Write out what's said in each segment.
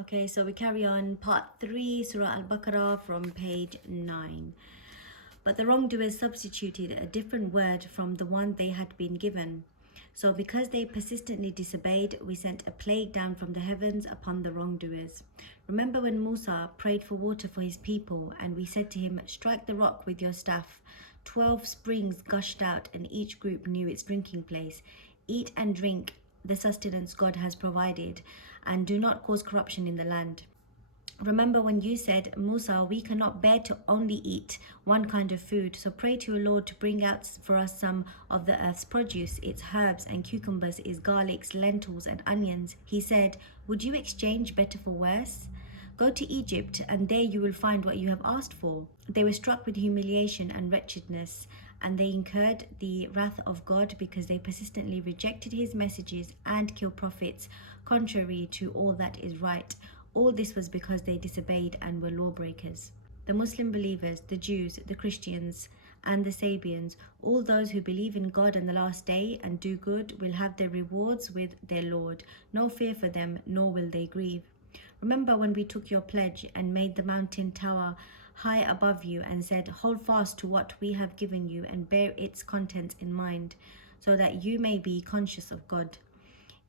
Okay, so we carry on part 3, Surah Al-Baqarah from page 9. But the wrongdoers substituted a different word from the one they had been given. So because they persistently disobeyed, we sent a plague down from the heavens upon the wrongdoers. Remember when Musa prayed for water for his people, and we said to him, "Strike the rock with your staff." 12 springs gushed out, and each group knew its drinking place. Eat and drink the sustenance God has provided, and do not cause corruption in the land. Remember when you said, "Musa, we cannot bear to only eat one kind of food, so pray to your Lord to bring out for us some of the earth's produce, its herbs and cucumbers, its garlics, lentils and onions." He said, "Would you exchange better for worse? Go to Egypt, and there you will find what you have asked for." They were struck with humiliation and wretchedness, and they incurred the wrath of God because they persistently rejected his messages and killed prophets, contrary to all that is right. All this was because they disobeyed and were lawbreakers. The Muslim believers, the Jews, the Christians, and the Sabians, all those who believe in God and the last day and do good, will have their rewards with their Lord. No fear for them, nor will they grieve. Remember when we took your pledge and made the mountain tower high above you and said, "Hold fast to what we have given you and bear its contents in mind, so that you may be conscious of God."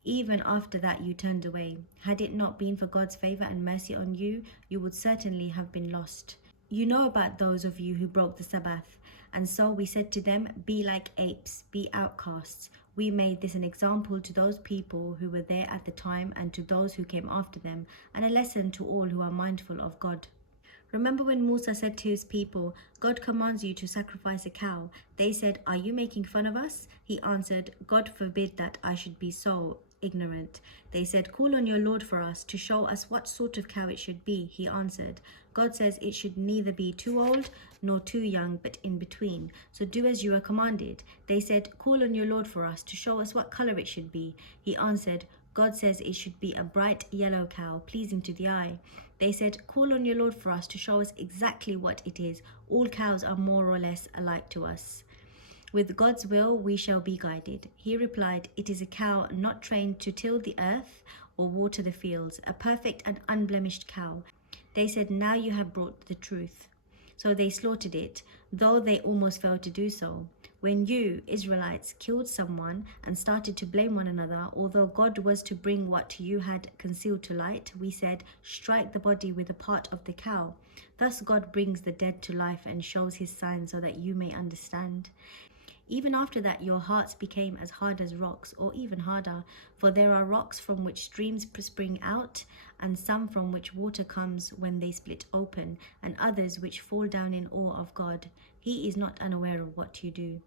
Even after that you turned away. Had it not been for God's favor and mercy on you, you would certainly have been lost. You know about those of you who broke the Sabbath, and so we said to them, "Be like apes, be outcasts." We made this an example to those people who were there at the time and to those who came after them, and a lesson to all who are mindful of God. Remember when Musa said to his people, "God commands you to sacrifice a cow." They said, "Are you making fun of us?" He answered, "God forbid that I should be so ignorant." They said, "Call on your Lord for us to show us what sort of cow it should be." He answered, "God says it should neither be too old nor too young, but in between. So do as you are commanded." They said, "Call on your Lord for us to show us what color it should be." He answered, "God says it should be a bright yellow cow, pleasing to the eye." They said, "Call on your Lord for us to show us exactly what it is. All cows are more or less alike to us. With God's will we shall be guided." He replied, "It is a cow not trained to till the earth or water the fields, a perfect and unblemished cow." They said, "Now you have brought the truth." So they slaughtered it, though they almost failed to do so. When you, Israelites, killed someone and started to blame one another, although God was to bring what you had concealed to light, we said, "Strike the body with a part of the cow." Thus God brings the dead to life and shows his signs so that you may understand. Even after that, your hearts became as hard as rocks, or even harder, for there are rocks from which streams spring out, and some from which water comes when they split open, and others which fall down in awe of God. He is not unaware of what you do.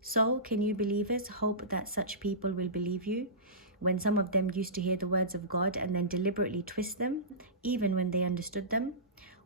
So, can you believers hope that such people will believe you, when some of them used to hear the words of God and then deliberately twist them, even when they understood them?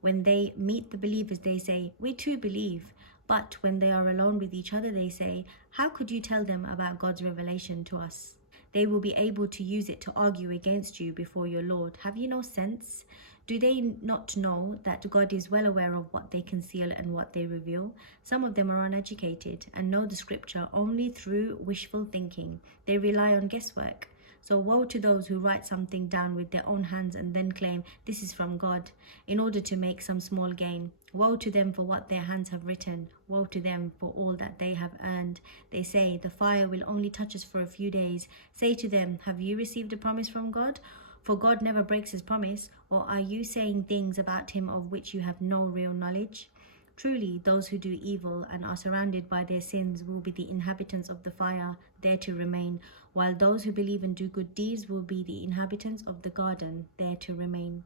When they meet the believers, they say, "We too believe." But when they are alone with each other, they say, "How could you tell them about God's revelation to us?" They will be able to use it to argue against you before your Lord. Have you no sense? Do they not know that God is well aware of what they conceal and what they reveal? Some of them are uneducated and know the scripture only through wishful thinking. They rely on guesswork. So woe to those who write something down with their own hands and then claim this is from God in order to make some small gain. Woe to them for what their hands have written. Woe to them for all that they have earned. They say, "The fire will only touch us for a few days." Say to them, "Have you received a promise from God? For God never breaks his promise. Or are you saying things about him of which you have no real knowledge? Truly, those who do evil and are surrounded by their sins will be the inhabitants of the fire, there to remain, while those who believe and do good deeds will be the inhabitants of the garden, there to remain.